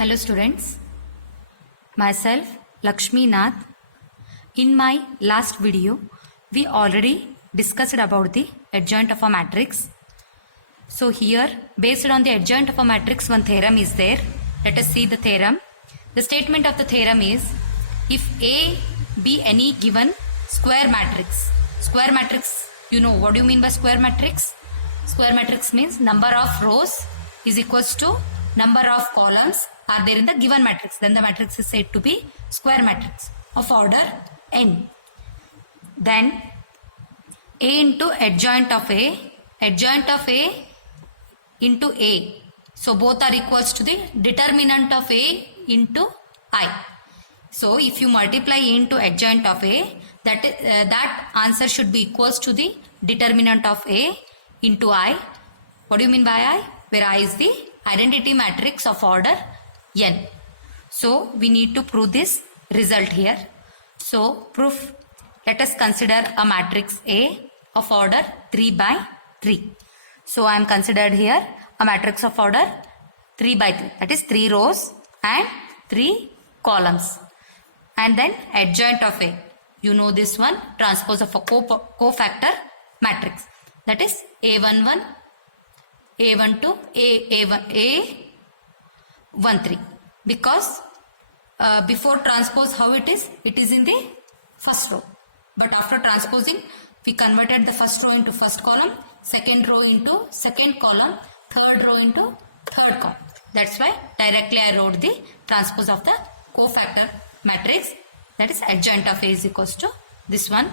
Hello students, myself Lakshmi Nath. In my last video, we already discussed about the adjoint of a matrix. So here, based on the adjoint of a matrix, one theorem is there. Let us see the theorem. The statement of the theorem is, if A be any given square matrix, you know what do you mean by square matrix? Square matrix means number of rows is equals to number of columns are there in the given matrix. Then the matrix is said to be square matrix of order n. Then A into adjoint of A into A. So both are equals to the determinant of A into I. So if you multiply A into adjoint of A, that answer should be equals to the determinant of A into I. What do you mean by I? Where I is the identity matrix of order n. So we need to prove this result here. So proof, let us consider a matrix A of order 3 by 3. So I am considered here a matrix of order 3 by 3, that is 3 rows and 3 columns. And then adjoint of A, you know this one, transpose of a cofactor matrix, that is A11, A12, A13. Because before transpose, how it is in the first row, but after transposing we converted the first row into first column, second row into second column, third row into third column. That's why directly I wrote the transpose of the cofactor matrix, that is adjoint of A is equals to this one.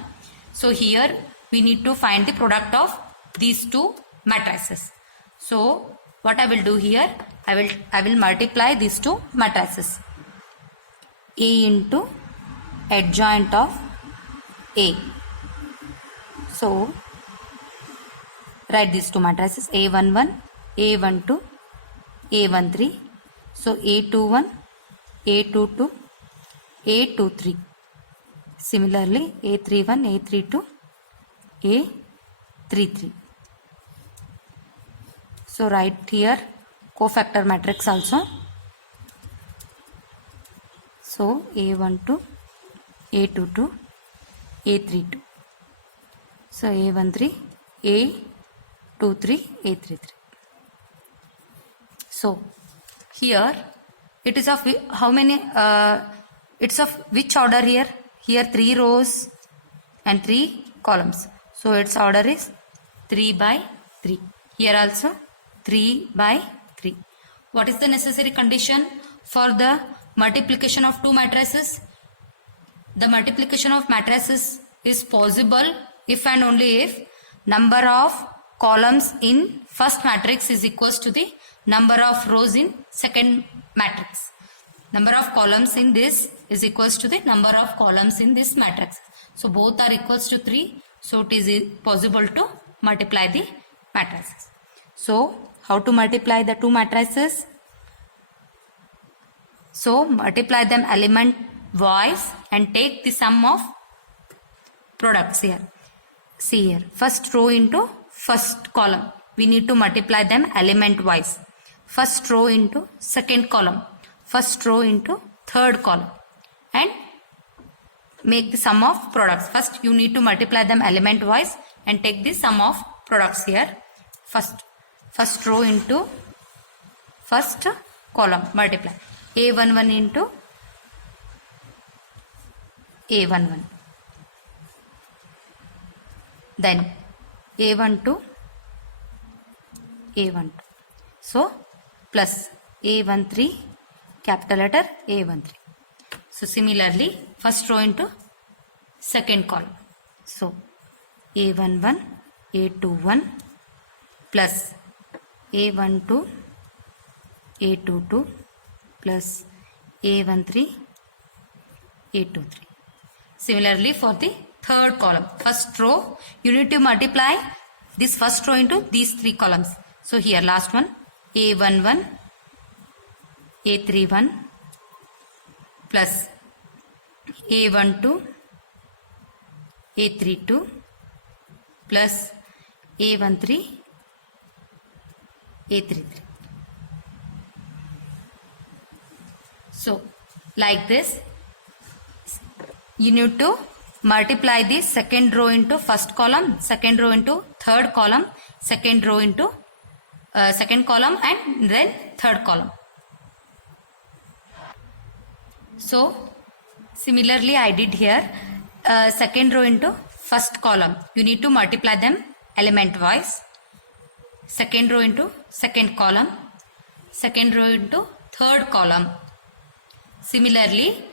So here we need to find the product of these two matrices. So what I will do here, I will multiply these two matrices. A into adjoint of A. So write these two matrices, A11, A12, A13. So A21, A22, A23. Similarly, A31, A32, A33. So write here cofactor matrix also. So A12, A22, A32. So A13, A23, A33. So here it is of how many? It's of which order here? Here 3 rows and 3 columns. So its order is 3 by 3. Here also 3 by 3. What is the necessary condition for the multiplication of two matrices? The multiplication of matrices is possible if and only if number of columns in first matrix is equals to the number of rows in second matrix. Number of columns in this is equals to the number of columns in this matrix. So both are equals to 3. So it is possible to multiply the matrices. So how to multiply the two matrices? So multiply them element wise and take the sum of products here. See here, first row into first column. We need to multiply them element wise. First row into second column. First row into third column. And make the sum of products. First you need to multiply them element wise and take the sum of products here. First row into first column, multiply. A11 into A11. Then A12, A12. So plus A13, capital letter A13. So similarly, first row into second column. So A11, A21 plus A12, A22 plus A13, A23. Similarly for the third column, first row, you need to multiply this first row into these 3 columns. So here last one, A11, A31 plus A12, A32 plus A13, A33. So like this, you need to multiply the second row into first column, second row into third column, second row into second column, and then third column. So similarly I did here, second row into first column, you need to multiply them element wise. Second row into second column, second row into third column. Similarly,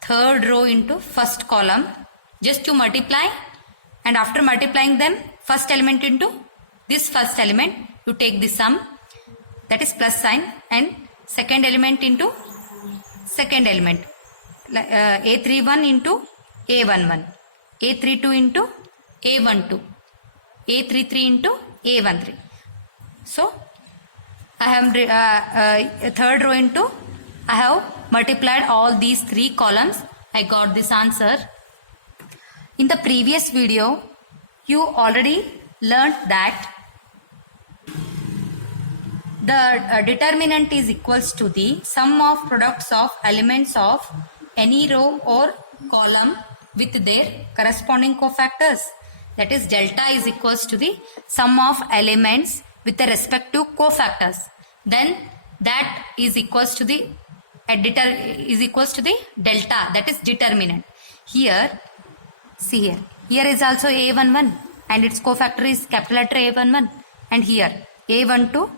third row into first column, just you multiply, and after multiplying them, first element into this first element, you take the sum, that is plus sign, and second element into second element, A31 into A11, A32 into A12, A33 into A13. So I have third row into, I have multiplied all these three columns. I got this answer. In the previous video, you already learnt that the determinant is equals to the sum of products of elements of any row or column with their corresponding cofactors. That is, delta is equals to the sum of elements with the respective cofactors. Then that is equals to the delta, that is determinant. Here, see here is also A11 and its cofactor is capital letter A11, and here A12,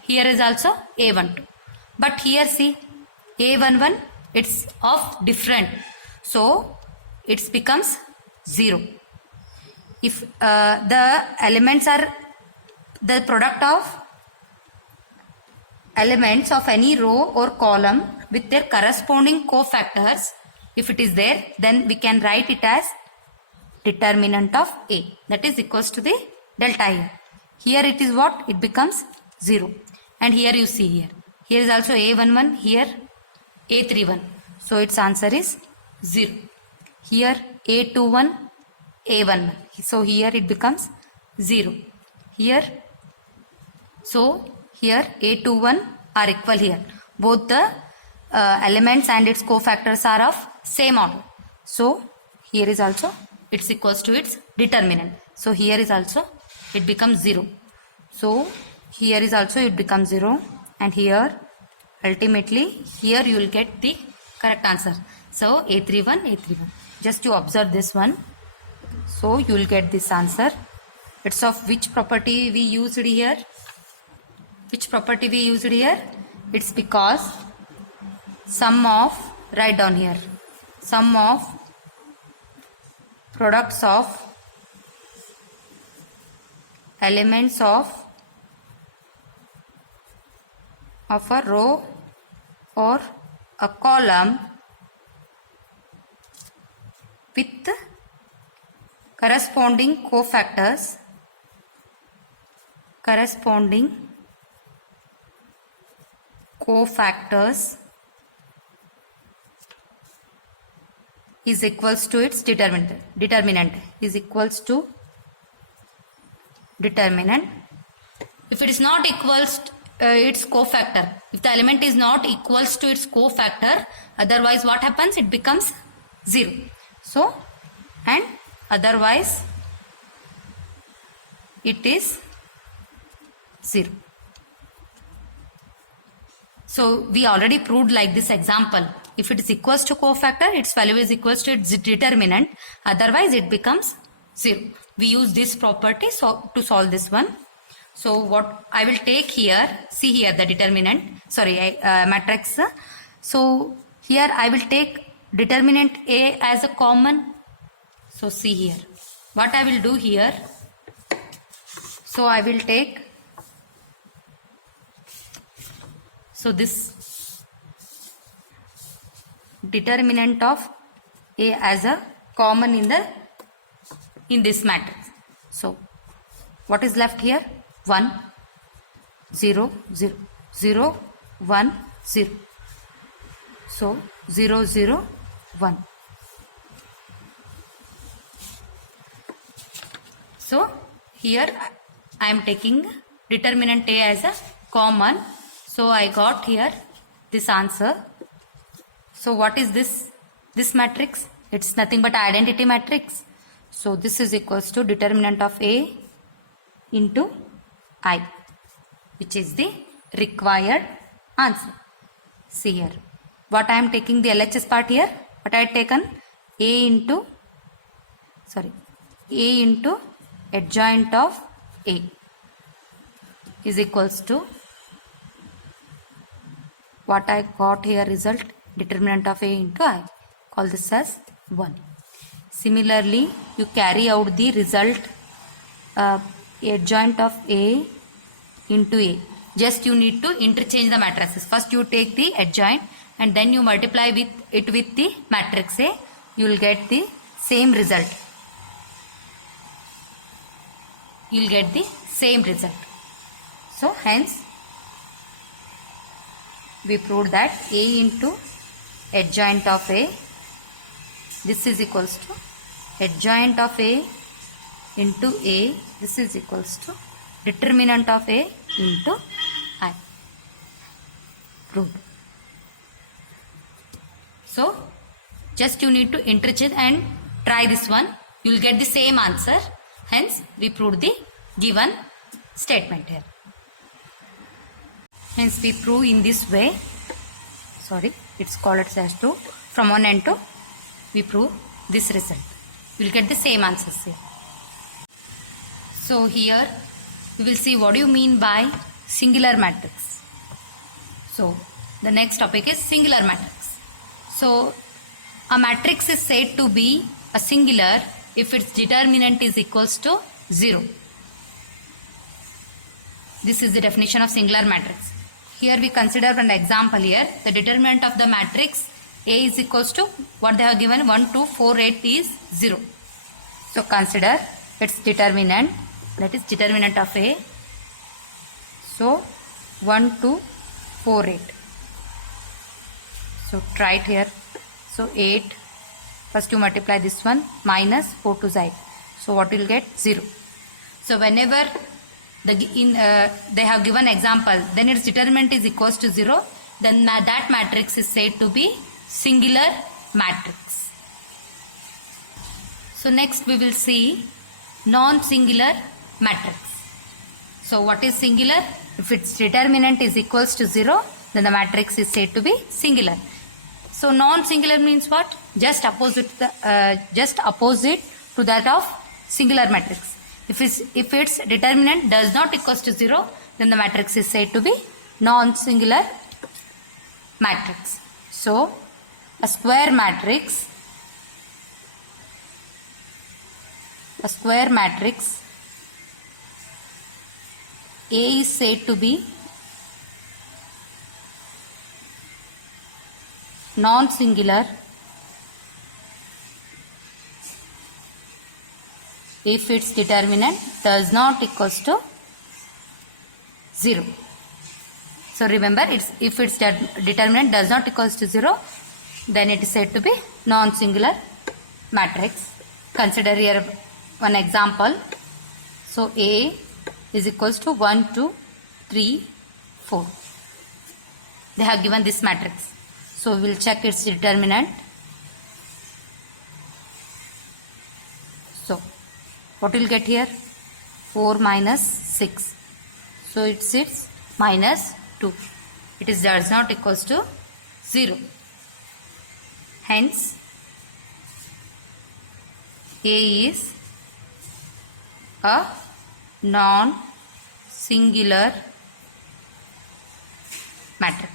here is also A12. But here see, A11, it's of different, so it becomes 0. If the elements are the product of elements of any row or column with their corresponding cofactors, if it is there, then we can write it as determinant of A, that is equals to the delta here. Here it is what? It becomes 0. And here you see here is also A11, here A31. So its answer is 0. Here A21, A11. So here it becomes 0. Here, so here A21 are equal here. Both the elements and its cofactors are of same order. So here is also it's equals to its determinant. So here is also it becomes 0. So here is also it becomes 0, and here ultimately here you will get the correct answer. So A31. Just you observe this one. So you will get this answer. It's of which property we used here? Which property we used here? It's because sum of, write down here, sum of products of elements of a row or a column with corresponding cofactors is equals to its determinant. Determinant is equals to determinant. If it is not equals to its cofactor, if the element is not equals to its cofactor, otherwise what happens? It becomes 0. So, and otherwise it is 0. So we already proved like this example. If it is equals to cofactor, its value is equals to its determinant. Otherwise it becomes 0. We use this property to solve this one. So what I will take here, see here the determinant, matrix. So here I will take determinant A as a common. So see here, what I will do here. So I will take, so this determinant of A as a common in this matrix. So what is left here? 1, 0, 0, 0, 1, 0. So 0, 0, 1. So here I am taking determinant A as a common. So I got here this answer. So what is this? This matrix? It's nothing but identity matrix. So this is equals to determinant of A into I, which is the required answer. See here. What I am taking the LHS part here? What I had taken? A into adjoint of A is equals to what I got here result, determinant of A into I. Call this as 1. Similarly, you carry out the result adjoint of A into A. Just you need to interchange the matrices. First you take the adjoint and then you multiply it with the matrix A. You will get the same result. You will get the same result. So hence we proved that A into adjoint of A, this is equals to adjoint of A into A, this is equals to determinant of A into I. Proved. So just you need to interchange and try this one. You will get the same answer. Hence we proved the given statement here. Hence we prove in this way. It's called as to from 1 and 2 we prove this result. You will get the same answers here. So here we will see what do you mean by singular matrix. So the next topic is singular matrix. So a matrix is said to be a singular if its determinant is equals to 0. This is the definition of singular matrix. Here we consider an example here. The determinant of the matrix A is equals to what they have given 1, 2, 4, 8 is 0. So consider its determinant, that is determinant of A. So 1, 2, 4, 8. So try it here. So 8, first you multiply this one minus 4 to 8. So what will get? 0. So whenever they have given example, then its determinant is equals to 0, then that matrix is said to be singular matrix. So next we will see non-singular matrix. So what is singular? If its determinant is equals to 0, then the matrix is said to be singular. So non-singular means what? Just opposite to that of singular matrix. If its determinant does not equals to 0, then the matrix is said to be non-singular matrix. So a square matrix A is said to be non-singular if its determinant does not equals to 0. So remember, if its determinant does not equals to 0, then it is said to be non-singular matrix. Consider here one example. So A is equals to 1, 2, 3, 4. They have given this matrix. So we will check its determinant. So what will get here? 4 minus 6. So it's minus 2. It is does not equals to 0. Hence A is a non-singular matrix.